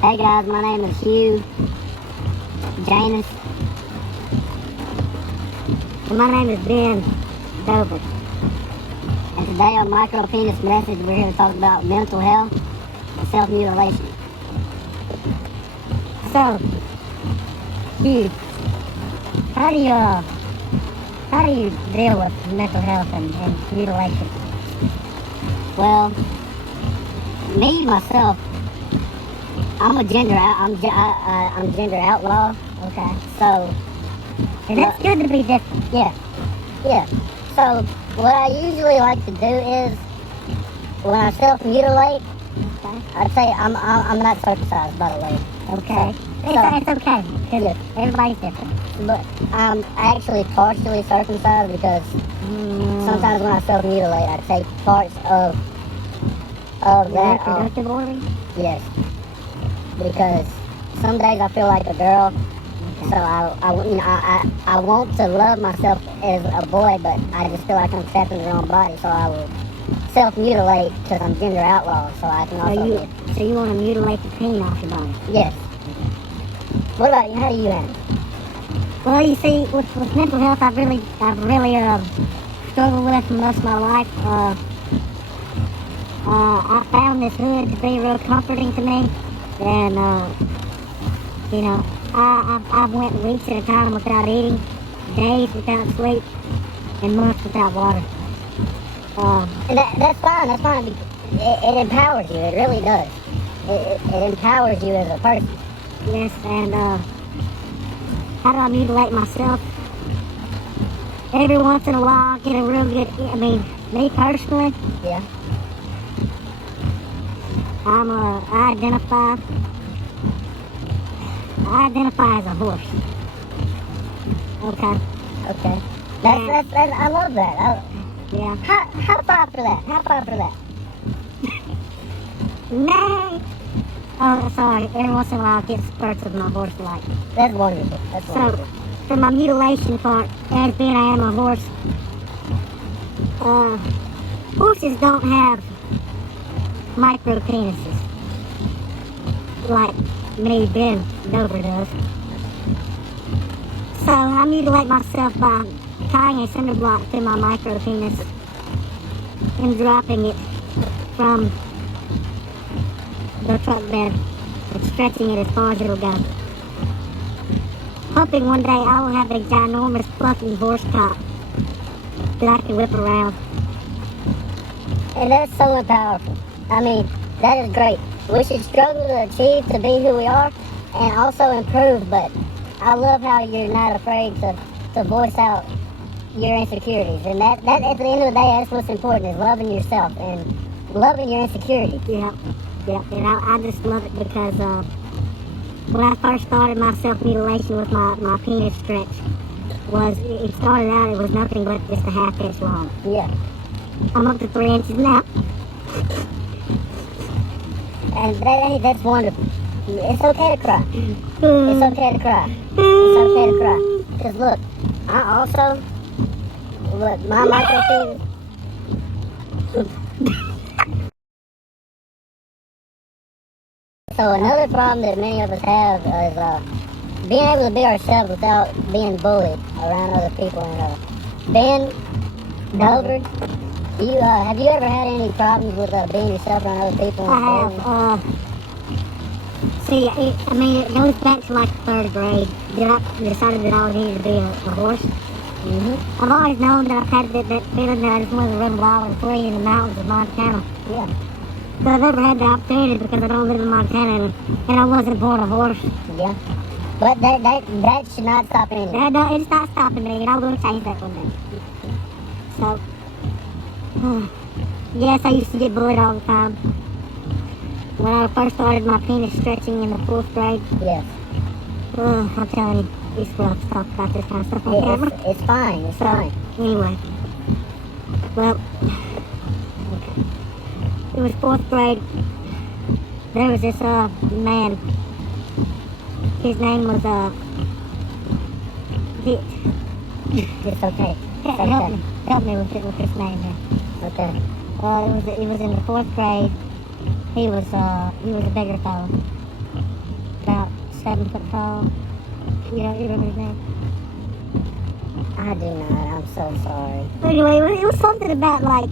Hey guys, my name is Hugh Janus. And my name is Ben Dover. And today on Micro Penis Message, we're here to talk about mental health and self-mutilation. So, Hugh, how do you deal with mental health and mutilation? Well, me myself, I'm gender outlaw. Okay. So, and that's good to be different. Yeah. So, what I usually like to do is when I self-mutilate, I'd say I'm not circumcised, by the way. Okay. It's okay. Because everybody's different. But I'm actually partially circumcised because sometimes when I self-mutilate, I take parts of that. Reproductive organ? Yes. Because some days I feel like a girl, so I want to love myself as a boy, but I just feel like I'm trapped in the wrong body, so I will self-mutilate because I'm gender outlaw, so I can also... So you want to mutilate the pain off your body? Yes. What about you? How do you handle it? Well, you see, with mental health, I've really struggled with for most of my life. I found this hood to be real comforting to me. And, I went weeks at a time without eating, days without sleep, and months without water. And that's fine. It empowers you, it really does. It empowers you as a person. Yes, and, how do I mutilate myself? Every once in a while, I get a real good, me personally. Yeah. I identify as a horse. Okay. That's I love that. Yeah. How far for that? No. Oh, sorry. Every once in a while I get spurts of my horse life. That's wonderful. So, for my mutilation part, as being I am a horse, horses don't have micro penises like me, Ben Dover does. So I mutilate myself by tying a cinder block to my micro penis and dropping it from the truck bed and stretching it as far as it'll go. Hoping one day I will have a ginormous fluffy horse cock that I can whip around. And that's so powerful. That is great. We should struggle to achieve to be who we are and also improve, but I love how you're not afraid to voice out your insecurities. And that at the end of the day, that's what's important, is loving yourself and loving your insecurities. Yeah. And I just love it because when I first started my self-mutilation with my penis stretch, it started out, it was nothing but just a half inch long. Yeah. I'm up to 3 inches now. And that's wonderful. It's okay to cry. It's okay to cry. Because look, my micro penis. So another problem that many of us have is being able to be ourselves without being bullied around other people. And Ben Dover, have you ever had any problems with being yourself around other people? I have. It goes back to like 3rd grade that I decided that I was needed to be a horse. Mm-hmm. I've always known that I've had that feeling that I just wanted to run wild and free in the mountains of Montana. Yeah. But I've never had the opportunity because I don't live in Montana and I wasn't born a horse. Yeah. But that should not stop anything. No, it's not stopping me, and I will change that one day. So, yes, I used to get bullied all the time. When I first started my penis stretching in the 4th grade. Yes. I'm telling you, it's rough to talk about this kind of stuff on camera. It's fine. Anyway. Well, it was 4th grade. There was this man. His name was It's okay. Help me with his name here. Okay. It was in the 4th grade. He was a bigger fellow. 7 foot tall. You remember his name? I do not. I'm so sorry. Anyway, it was something about like,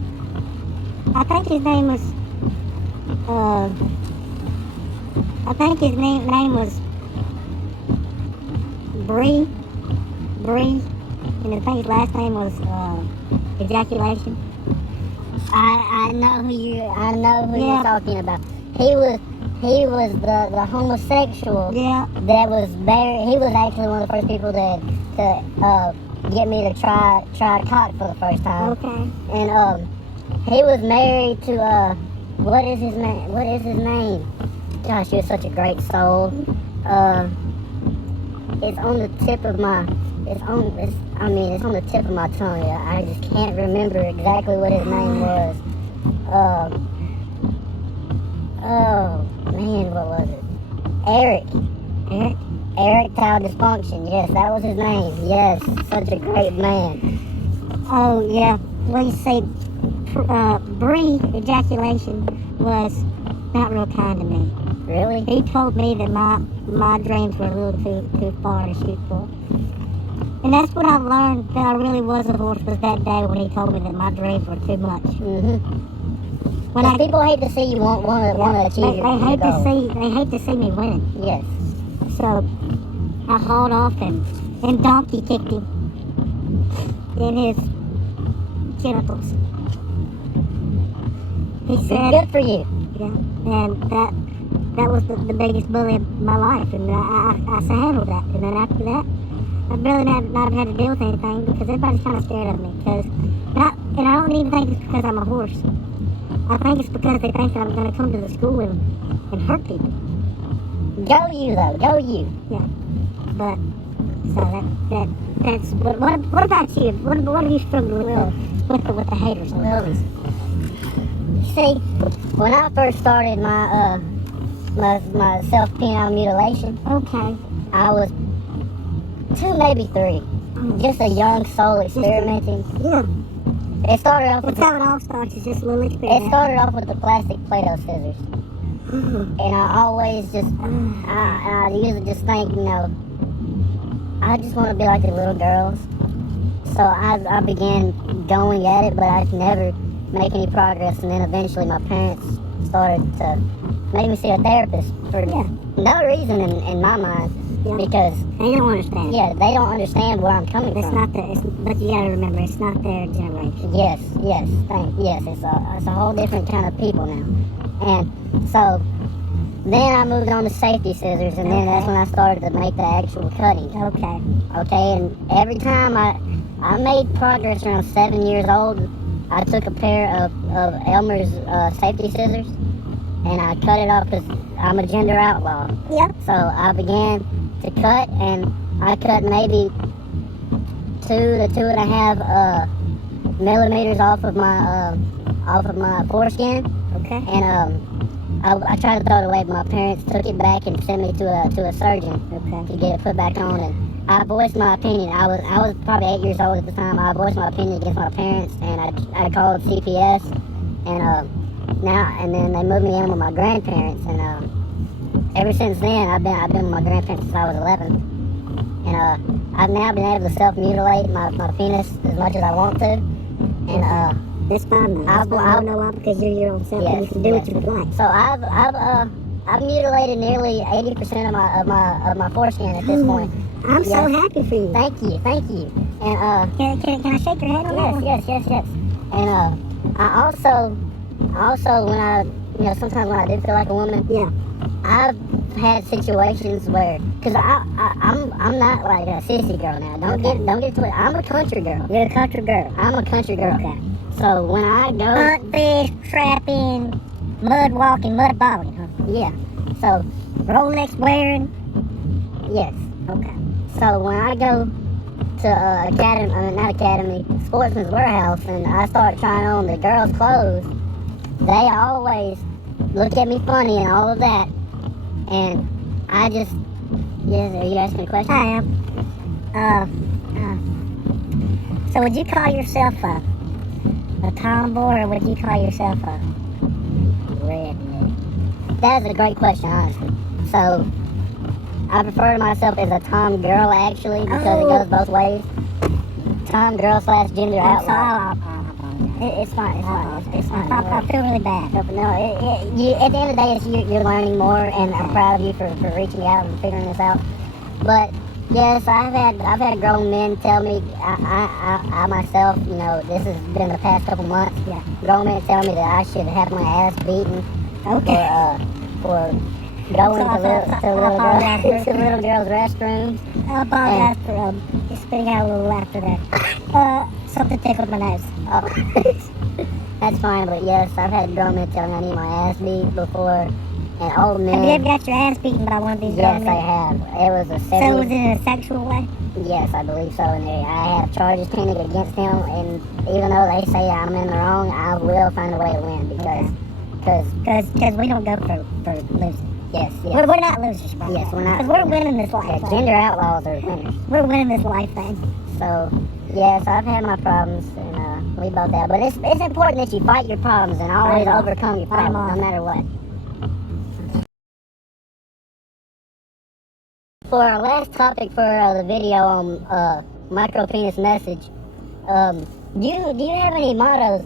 I think his name was, name was Bree, and I think his last name was Ejaculation. I know who Yeah. you're talking about. He was the homosexual Yeah. that was married. He was actually one of the first people to get me to try cock for the first time. Okay. And he was married to what is his name? Gosh, he was such a great soul. It's on the tip of my it's on the tip of my tongue. I just can't remember exactly what his name was. Oh man, what was it? Erectile dysfunction. Yes, that was his name. Yes, such a great man. Oh yeah. Well, you see, Bree Ejaculation was not real kind to me. Really? He told me that my dreams were a little too far to shoot for. And that's what I learned that I really was a horse was that day when he told me that my dreams were too much. When people hate to see you want to achieve your goal. They hate to see me winning. Yes. So I hauled off and donkey kicked him in his genitals. He said, Good for you. yeah, and that was the biggest bully of my life, and I handled that. And then after that, I've really not had to deal with anything because everybody's kind of scared of me. And I don't even think it's because I'm a horse. I think it's because they think that I'm going to come to the school and hurt people. Go you though. Go you. Yeah. But so that's what about you? What have you struggled with the haters? Well, see, when I first started my self penile mutilation, Okay. I was 2, maybe 3. Just a young soul experimenting. Yeah. It started off with That's how it all starts. It's just a little experiment. It started off with the plastic Play-Doh scissors. And I always just, I usually just think, I just want to be like the little girls. So I began going at it, but I could never make any progress. And then eventually my parents started to make me see a therapist for no reason in my mind. Yeah. Because, They don't understand. yeah, they don't understand where I'm coming It's from. not but you gotta remember, it's not their generation. Yes, it's a whole different kind of people now. And so then I moved on to safety scissors, and then that's when I started to make the actual cutting. Okay. And every time I made progress around 7 years old, I took a pair of Elmer's safety scissors, and I cut it off because I'm a gender outlaw. Yep. So I began to cut, and I cut maybe 2 to 2.5 millimeters off of my foreskin. Okay. And I tried to throw it away, but my parents took it back and sent me to a surgeon to get it put back on. And I voiced my opinion. I was probably 8 years old at the time. I voiced my opinion against my parents, and I called CPS, and then they moved me in with my grandparents. And ever since then, I've been with my grandparents since I was 11. And I've now been able to self-mutilate my penis as much as I want to. And That's fine though. I don't know why, because you're your own self and you can do what you would like. So I've mutilated nearly 80% of my foreskin at this point. I'm so happy for you. Thank you. And Can I shake your hand on that one? yes. And I also when I sometimes when I do feel like a woman, Yeah. I've had situations where, cause I'm not like a sissy girl now. Don't get to it. I'm a country girl. You're a country girl. I'm a country girl. Okay. So when I go, Hunt, fish, trapping, mud walking, mud balling, huh? yeah. So Rolex wearing. yes. Okay. So when I go to Sportsman's Warehouse, and I start trying on the girls' clothes, they always look at me funny and all of that. And I just, yes, are you asking a question? I am. So would you call yourself a tomboy, or would you call yourself a redneck? That's a great question, honestly. So I refer to myself as a Tom girl actually because it goes both ways. Tom girl / gender I'm outlaw. sorry. I apologize. It's fine. It's fine. It's fine. I feel really bad. No, at the end of the day, you're learning more, and I'm proud of you for reaching out and figuring this out. But yes, I've had grown men tell me, I myself, you know, this has been the past couple months. Yeah. Grown men tell me that I should have my ass beaten for going to little girls' restrooms. I apologize for spitting out a little laughter there. Something tickled my nose. Oh, that's fine, but yes, I've had grown men tell me I need my ass beat before, and old men. Have you ever got your ass beaten by one of these Yes, grown I men? have. It was a So was it in a sexual way? Yes, I believe so. And I have charges pending against him, and even though they say I'm in the wrong, I will find a way to win Because we don't go for losing. yes. We're not losers, bro. Yes, we're not. Because we're winning this life. Yeah, gender outlaws are winners. We're winning this life thing. So, yes, I've had my problems, and we both have. But it's important that you fight your problems and always Right on. overcome your Right problems, on. no matter what. For our last topic for the video on micro penis message, do you have any mottos,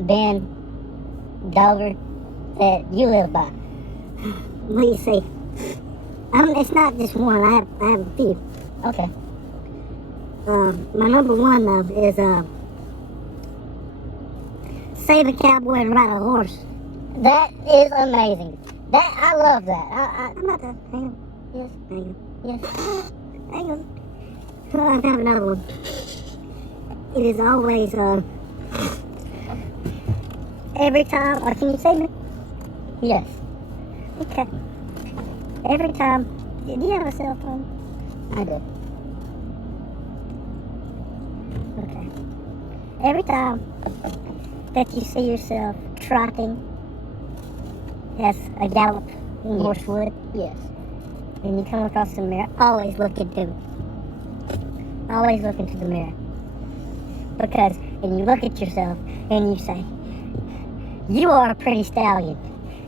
Ben Dover, that you live by? Let me see. It's not just one. I have a few. Okay. My number one though is save a cowboy and ride a horse. That is amazing. I love that. I'm not done. Hang on. Yes. Hang on. Yes. Hang on. I have another one. It is always every time. Or can you see me? Yes. Okay. Every time. Do you have a cell phone? I do. Okay. Every time that you see yourself trotting as a gallop in horse wood, Yes. and you come across the mirror, always look into it. Always look into the mirror. Because when you look at yourself and you say, you are a pretty stallion.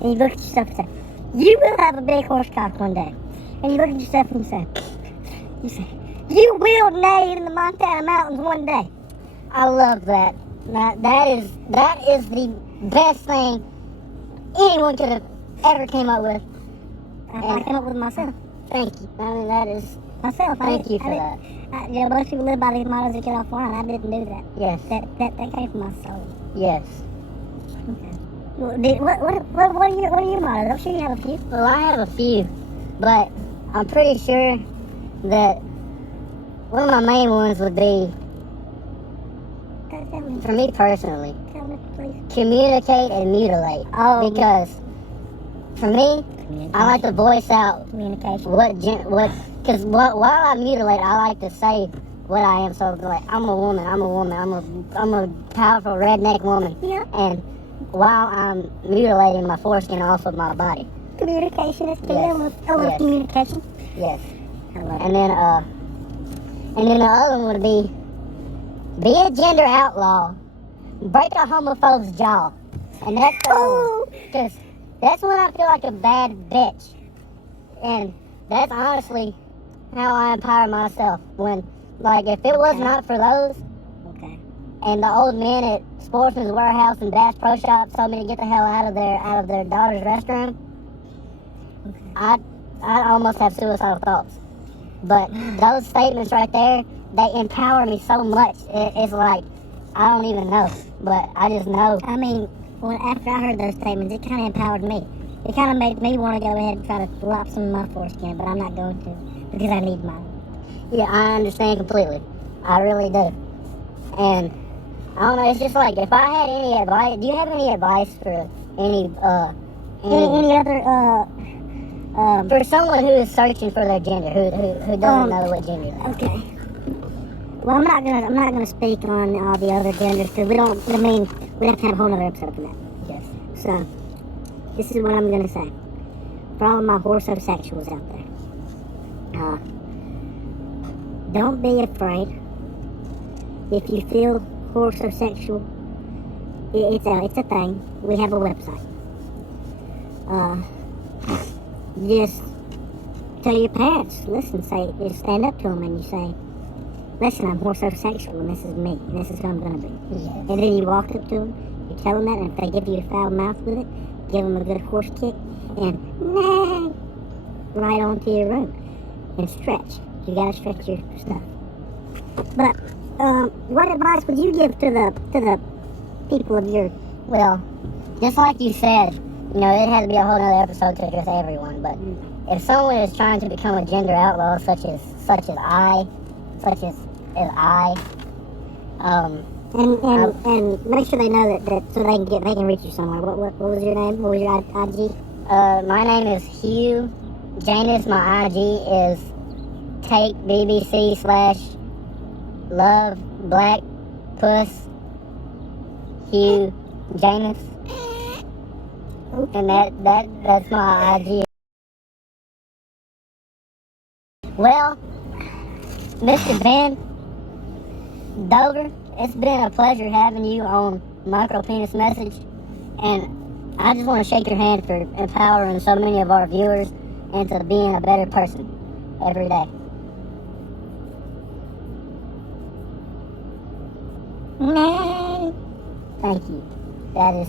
And you look at yourself and say, you will have a big horse cock one day. And you look at yourself and you say, you will neigh in the Montana mountains one day. I love that. That is the best thing anyone could have ever came up with. I came up with it myself. Thank you. I mean, that is. Myself. Thank you for that. You know, most people live by these mottos that get offline. I didn't do that. Yes. That came from my soul. Yes. Okay. Well, what are your mottos? I'm sure you have a few. Well, I have a few, but I'm pretty sure that one of my main ones would be, for me personally, Tell me, please. communicate and mutilate. Oh. Because for me, I like to voice out Communication. because while I mutilate, I like to say what I am. So like, I'm a woman. I'm a powerful redneck woman. Yeah. And while I'm mutilating my foreskin off of my body. Communication is key. Yes. I love Yes. communication. Yes. I love And then the other one would be a gender outlaw. Break a homophobe's jaw. And that's because that's when I feel like a bad bitch. And that's honestly how I empower myself. When, like, if it was not for those, Okay. and the old men at Sportsman's Warehouse and Bass Pro Shop told me to get the hell out of their daughter's restroom, I'd almost have suicidal thoughts. But those statements right there, they empower me so much. It's like, I don't even know, but I just know. I mean, after I heard those statements, it kind of empowered me. It kind of made me want to go ahead and try to lop some of my foreskin, but I'm not going to because I need mine. Yeah, I understand completely. I really do. And I don't know, it's just like, if I had any advice, do you have any advice for any Any other for someone who is searching for their gender, who doesn't know what gender is? Okay. Well, I'm not gonna speak on all the other genders because we have to have a whole other episode for that. Yes. So, this is what I'm gonna say. For all of my horsosexuals out there. Don't be afraid. If you feel horsosexual, it's a thing. We have a website. Just tell your parents, listen, say, you stand up to them and you say, listen, I'm homosexual and this is me, and this is who I'm going to be. Yes. And then you walk up to them, you tell them that, and if they give you a foul mouth with it, give them a good horse kick, and right on to your room. And stretch. You gotta stretch your stuff. But, what advice would you give to the people of your... Well, just like you said, you know, it had to be a whole other episode to address everyone, but if someone is trying to become a gender outlaw such as I, and make sure they know that so they can reach you somewhere. What was your name? What was your IG? my name is Hugh Janus. My IG is take BBC/love black puss Hugh Janus. And that's my IG. Well, Mr. Ben Dover, it's been a pleasure having you on Micro Penis Message, and I just want to shake your hand for empowering so many of our viewers into being a better person every day. Thank you. That is